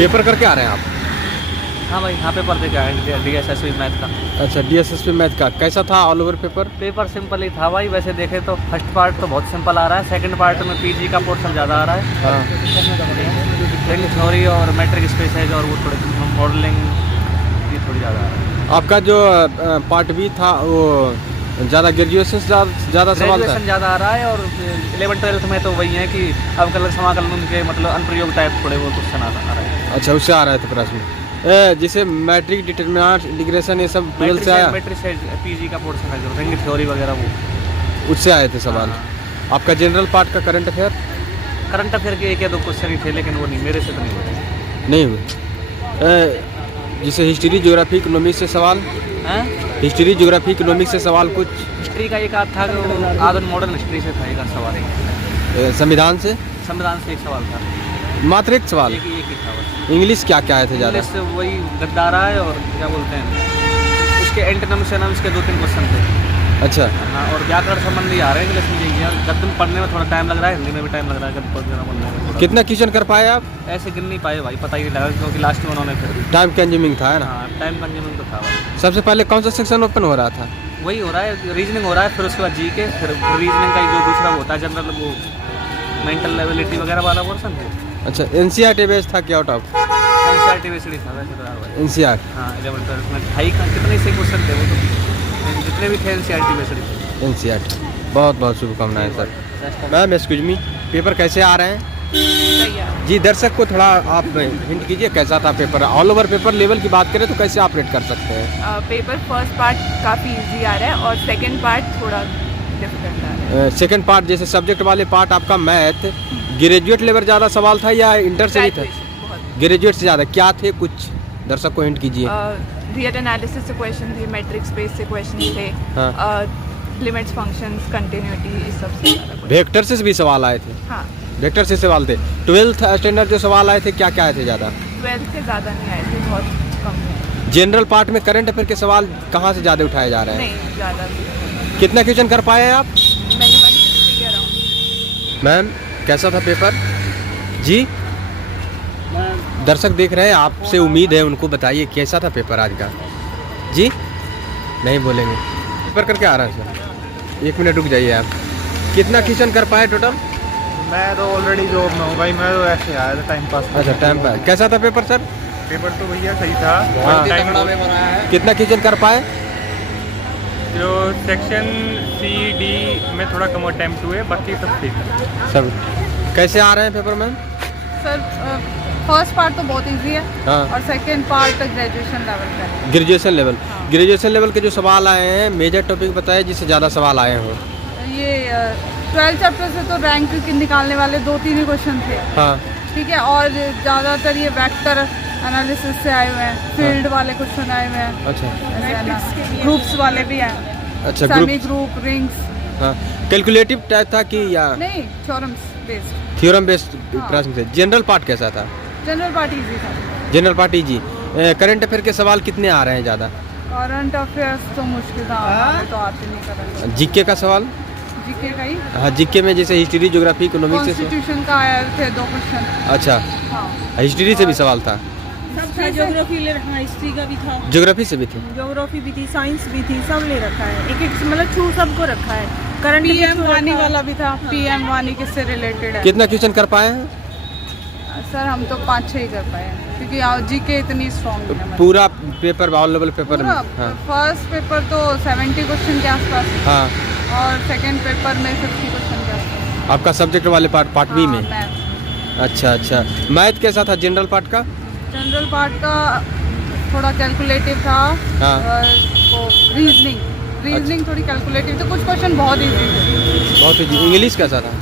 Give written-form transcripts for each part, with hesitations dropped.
Paper करके आ रहे हैं आप? हाँ भाई, यहाँ पेपर दे के आए DSSP मैथ का। अच्छा, DSSP मैथ का कैसा था all over paper? Paper simple ही था भाई, वैसे देखे तो फर्स्ट पार्ट तो बहुत सिंपल आ रहा है, सेकंड पार्ट में पीजी का पोर्शन ज़्यादा आ रहा है। हाँ। रिंग थ्योरी और मैट्रिक स्पेसेज और वो थोड़ी मॉडलिंग ये थोड़ी ज़्यादा आ रहा है। आपका जो पार्ट बी था वो ज़्यादा ग्रेजुएशन ज़्यादा सवाल था? ज़्यादा आ रहा है, और 11th-12th में तो वही है कि अवकलन समाकलन के मतलब अनुप्रयोग टाइप थोड़े वो क्वेश्चन आ रहा है। अच्छा, उससे आ रहा है तो प्रश्न जैसे मैट्रिक डिटरमिनेंट इंटीग्रेशन ये सब 12th से आया? मैट्रिक से पीजी का पोर्शन है जो रिंग थ्योरी वगैरह वो उससे आए थे सवाल। आपका जनरल पार्ट का करंट अफेयर? करंट अफेयर के एक या दो क्वेश्चन ही थे, लेकिन वो नहीं मेरे से तो नहीं हुए। नहीं हुए। जैसे हिस्ट्री ज्योग्राफी इकोनॉमिक्स से सवाल? हैं? हिस्ट्री ज्योग्राफी इकोनॉमिक्स से सवाल कुछ? हिस्ट्री का एक आध था कि वो आधुनिक मॉडर्न हिस्ट्री से था एक आध सवाल। संविधान से? संविधान से एक सवाल था, मात्र एक सवाल? एक ही था बस। इंग्लिश क्या क्या आए थे ज़्यादा? इंग्लिश से वही गद्दारा है और क्या बोलते हैं उसके एंटोनिम्स एनम्स के 2-3 क्वेश्चन थे। अच्छा। हाँ, और व्याकरण संबंधी आ रहे हैं इंग्लिश में यही है। गद्य पढ़ने में थोड़ा टाइम लग रहा है, हिंदी में भी टाइम लग रहा है गद्य पढ़ने में थोड़ा। कितना क्वेश्चन कर पाए आप? ऐसे गिन नहीं पाए भाई, पता ही नहीं लगा क्योंकि लास्ट में उन्होंने फिर टाइम कंज्यूमिंग था, है ना? हाँ, टाइम कंज्यूमिंग तो था भाई। सबसे पहले कौन सा सेक्शन ओपन हो रहा था? वही हो रहा है, रीजनिंग हो रहा है, फिर उसके बाद जीके, फिर रीजनिंग का जो दूसरा होता है जनरल वो मेंटल एबिलिटी वगैरह वाला पोर्शन है। अच्छा, NCERT बेस्ड था कि आउट ऑफ? NCERT बेस्ड था वैसे तो यार भाई। NCERT? हाँ, 11th-12th में ढाई का कितने से क्वेश्चन थे वो तो, जितने भी थे NCERT बेस्ड। NCERT। बहुत बहुत शुभकामनाएं sir. Ma'am excuse me, paper कैसे आ रहे हैं? सही है। जी, दर्शक को थोड़ा आप हिंट कीजिए कैसा था paper. All over paper level की बात करें तो कैसे आप रेट कर सकते हैं? पेपर फर्स्ट पार्ट काफ़ी इजी आ रहा है और सेकंड पार्ट थोड़ा डिफिकल्ट आ रहा है। सेकंड पार्ट जैसे सब्जेक्ट वाले पार्ट आपका मैथ ग्रेजुएट लेवल ज़्यादा सवाल था या इंटर से भी था? Graduation बहुत। ग्रेजुएट से ज़्यादा क्या थे, कुछ दर्शक को हिंट कीजिए। रियल एनालिसिस से क्वेश्चन थे, मैट्रिक स्पेस से क्वेश्चन थे, हाँ। लिमिट्स फंक्शंस कंटिन्यूटी इस सब से ज़्यादा question। वेक्टर से भी सवाल आए थे? हाँ, वेक्टर से सवाल थे। 12th स्टैंडर्ड जो सवाल आए थे क्या क्या आए थे ज़्यादा? 12th के ज़्यादा नहीं आए थे, बहुत कम है। जनरल पार्ट में करंट अफेयर के सवाल कहाँ से ज़्यादा उठाए जा रहे हैं? नहीं ज़्यादा नहीं। कितना क्वेश्चन कर पाए हैं आप? मैंने 150 के अराउंड। मैम कैसा था पेपर? जी, दर्शक देख रहे हैं, आपसे उम्मीद है उनको बताइए कैसा था पेपर आज का? जी नहीं बोलेंगे। पेपर करके आ रहा है सर, 1 मिनट रुक जाइए आप। कितना क्वेश्चन कर पाए टोटल? मैं तो ऑलरेडी जॉब में हूँ भाई, मैं तो ऐसे आया था टाइम पास। अच्छा, टाइम पर। कैसा था पेपर सर? पेपर तो भैया सही था। हाँ। टाइम कितना क्वेश्चन कर पाए? जो सेक्शन सी डी में थोड़ा कम अटेम्प्ट हुए, बाकी सब ठीक है। सब कैसे आ रहे हैं paper ma'am? Sir first part तो बहुत इजी है हाँ। और सेकंड पार्ट ग्रेजुएशन लेवल का है। Graduation level? हाँ। ग्रेजुएशन लेवल के जो सवाल आए हैं मेजर टॉपिक बताए जिससे ज़्यादा सवाल आए हों। ये 12 चैप्टर से तो रैंक के निकालने वाले 2-3 ही क्वेश्चन थे, हाँ। ठीक है, और ज़्यादातर ये वेक्टर एनालिसिस से आए हुए हैं, फील्ड वाले क्वेश्चन आए हुए हैं, अच्छा ग्रुप्स वाले भी हैं, अच्छा, सेमी ग्रुप। Group, rings. हाँ, कैलकुलेटिव टाइप था कि या नहीं, थ्योरम्स बेस्ड। थ्योरम बेस्ड हाँ। प्रश्न थे? जनरल पार्ट कैसा था? जनरल पार्ट इजी था। जनरल पार्ट जी। करंट अफेयर के सवाल कितने आ रहे हैं ज़्यादा? करंट अफेयर्स तो मुश्किल था, हमें तो आते नहीं करंट। जीके का सवाल? जीके का ही हाँ, जीके में जैसे हिस्ट्री ज्योग्राफी इकोनॉमिक्स से। कॉन्स्टिट्यूशन का आया थे 2 क्वेश्चन। अच्छा, हाँ, हिस्ट्री से भी सवाल था? सब था, ज्योग्राफी ले रखा है, हिस्ट्री का भी था, ज्योग्राफी से भी थे? ज्योग्राफी भी थी, साइंस भी थी, सब ले रखा है, एक एक मतलब छू सबको रखा है। करंट PM वानी वाला भी था, PM वानी किससे रिलेटेड है। कितना क्वेश्चन कर पाए हैं? सर हम तो 5-6 ही कर पाए हैं क्योंकि जीके इतनी स्ट्रॉन्ग है। पूरा पेपर ऑल लेवल पेपर में? हाँ। फर्स्ट पेपर तो 70 क्वेश्चन के आसपास हाँ। और सेकंड पेपर में 50 क्वेश्चन के आसपास। आपका सब्जेक्ट वाले पार्ट बी में? मैथ। अच्छा अच्छा, मैथ कैसा था जनरल पार्ट का? जनरल पार्ट का थोड़ा कैलकुलेटिव था। हाँ। वो रीजनिंग थोड़ी कैलकुलेटिव थी, कुछ क्वेश्चन बहुत इजी थे। बहुत ही। इंग्लिश कैसा था?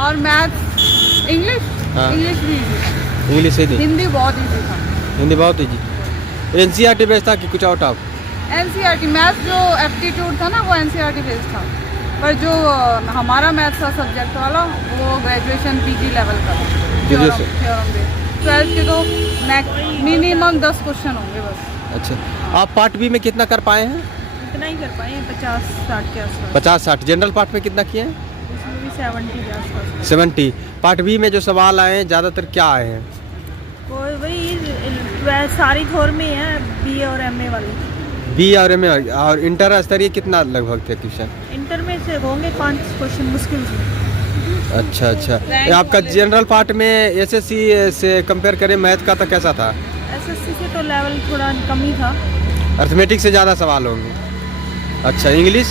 और मैथ इंग्लिश हाँ। इंग्लिश भी इजी था। इंग्लिश से थी? हिंदी बहुत इजी था। हिंदी बहुत ही। NCERT बेस्ड था कि कुछ आउट ऑफ? NCERT मैथ जो एप्टीट्यूड था ना वो NCERT बेस्ड था, पर जो हमारा मैथ था सब्जेक्ट वाला वो ग्रेजुएशन PG लेवल का था। Graduation। थ्योरम बेस्ड 12th के तो मिनिमम 10 क्वेश्चन होंगे बस। अच्छा, आप पार्ट बी में कितना कर पाए हैं? इतना ही कर पाए हैं, 50-60 के आसपास। 50-60। जनरल पार्ट में कितना किए हैं? उसमें भी 70 के आसपास। 70। पार्ट बी में जो सवाल आए हैं ज़्यादातर क्या आए हैं? वही वह सारी थोर में है, बी और एमए वाली। बी और एम और इंटर स्तरीय कितना लगभग थे क्वेश्चन? इंटर में से होंगे 5 क्वेश्चन मुश्किल से। अच्छा अच्छा। ये आपका जनरल पार्ट में एसएससी से कंपेयर करें मैथ का तो कैसा था? एसएससी से तो लेवल थोड़ा कम ही था, अर्थमेटिक से ज़्यादा सवाल होंगे। अच्छा, इंग्लिश?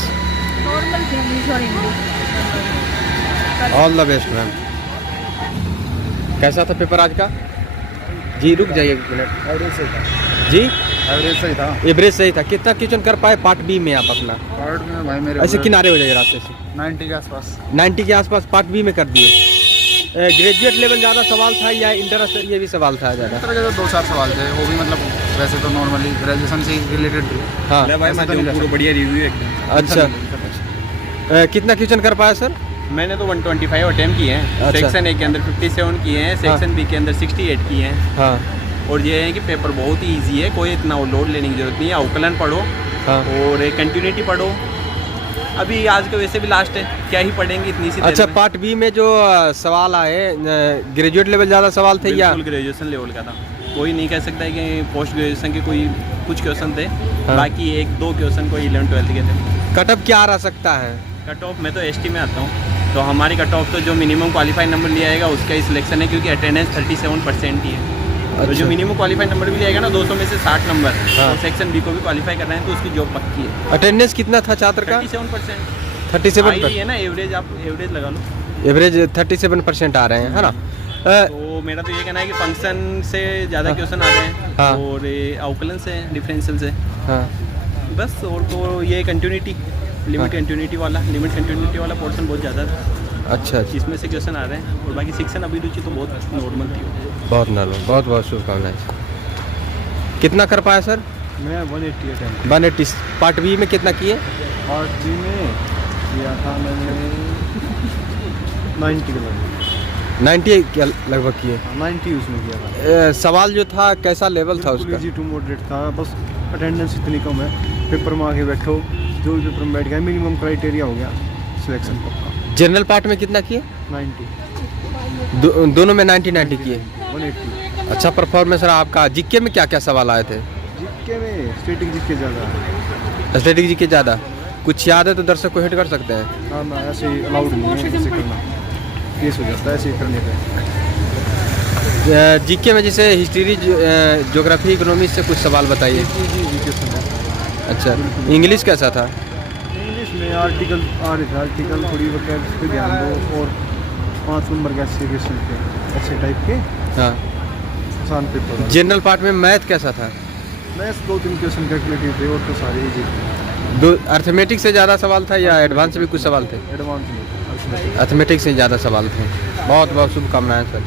नॉर्मल थे इंग्लिश और English. All the best ma'am. कैसा था पेपर आज का? जी रुक जाइए एक मिनट। एवरेज सही था। जी एवरेज सही था। एवरेज सही था। कितना क्वेश्चन कर पाए पार्ट बी में आप अपना? पार्ट में भाई मेरे ऐसे किनारे हो जाइए रास्ते से। 90 के आसपास। 90 के आसपास पार्ट बी में कर दिए। ग्रेजुएट लेवल ज़्यादा सवाल था या इंटर स्तरीय भी सवाल था ज़्यादा? इस तरह के तो 2-4 सवाल थे, वो भी मतलब वैसे तो नॉर्मली ग्रेजुएशन से रिलेटेड थे। हाँ ऐसा तो नहीं पूरा बढ़िया रिव्यू एकदम। अच्छा। कितना क्वेश्चन कर पाया सर? मैंने तो 125 अटेम्प्ट किए हैं। अच्छा। सेक्शन ए के अंदर 57 किए हैं, सेक्शन बी के अंदर 68 किए हैं। हाँ और ये है कि पेपर बहुत ही इजी है, कोई इतना लोड लेने की जरूरत नहीं है। अवकलन पढ़ो हाँ। और कंटिन्यूटी पढ़ो। अभी आज का वैसे भी लास्ट है, क्या ही पढ़ेंगे इतनी सी देर अच्छा, में। पार्ट बी में जो सवाल आए ग्रेजुएट लेवल ज़्यादा सवाल थे या? बिल्कुल ग्रेजुएशन लेवल का था। कोई नहीं कह सकता है कि पोस्ट ग्रेजुएशन के कोई कुछ क्वेश्चन थे। हाँ। बाकी 1-2 क्वेश्चन कोई 11-12 के थे। कट ऑफ क्या आ सकता है? कट ऑफ मैं तो एसटी में आता हूँ, तो हमारी कट ऑफ तो जो मिनिमम क्वालिफाई नंबर लिया जाएगा उसका ही सिलेक्शन है, क्योंकि अटेंडेंस 37% ही है। तो जो अच्छा। मिनिमम क्वालिफाई नंबर भी लिया ना 200 में से 60 नंबर, हाँ। तो सेक्शन बी को भी क्वालिफाई कर रहे हैं तो उसकी जॉब पक्की है। अटेंडेंस कितना था छात्र का? 37%। 37% है ना, एवरेज आप एवरेज लगा लो। एवरेज 37% आ रहे हैं, है ना? तो मेरा तो ये कहना है कि फंक्शन से ज़्यादा क्वेश्चन आ रहे हैं। हाँ। और अवकलन से, डिफरेंशियल से, हाँ बस। और तो ये कंटिन्यूटी, लिमिट कंटिन्यूटी वाला पोर्शन बहुत ज़्यादा था, अच्छा अच्छा। इसमें से क्वेश्चन आ रहे हैं। और बाकी शिक्षण अभिरुचि तो बहुत नॉर्मल थी। बहुत नॉर्मल, बहुत बहुत शुभकामनाएं। कितना कर पाया सर? मैं 180 अटेम्प्ट। 180। पार्ट बी में कितना किए? पार्ट बी में किया था मैंने 90 के लगभग। 90 के लगभग किए। 90 उसमें किया था। सवाल जो था कैसा लेवल था उसका? इजी टू मॉडरेट था, बस अटेंडेंस इतनी कम है, पेपर में आके बैठो, जो भी पेपर में बैठ गया मिनिमम क्राइटेरिया हो गया, सिलेक्शन पक्का। जनरल पार्ट में कितना किए? 90। दोनों में 90 किए। 180। अच्छा परफॉर्मेंस रहा आपका। जीके में क्या क्या सवाल आए थे? जीके में स्टैटिक जीके ज़्यादा है। स्टैटिक जीके ज़्यादा कुछ याद है तो दर्शक को हिट कर सकते हैं। हाँ ना, ऐसे अलाउड नहीं है ऐसे करना, केस हो जाता है ऐसे करने पे। जीके में जैसे हिस्ट्री, ज्योग्राफी, इकोनॉमिक्स से कुछ सवाल बताइए। जीके सुना। अच्छा, इंग्लिश कैसा था? इंग्लिश में आर्टिकल आ रहे थे, आर्टिकल थोड़ी वगैरह उस पर ध्यान दो, और 5 नंबर के ऐसे क्वेश्चन थे, ऐसे टाइप के हाँ। आसान पेपर। जनरल पार्ट में मैथ कैसा था? मैथ्स 2-3 क्वेश्चन कैलकुलेटिव थे और तो सारे इजी थे। दो अर्थमेटिक से ज़्यादा सवाल था या एडवांस भी कुछ सवाल थे? एडवांस नहीं, अर्थमेटिक से ज़्यादा सवाल थे। बहुत बहुत शुभकामनाएं सर।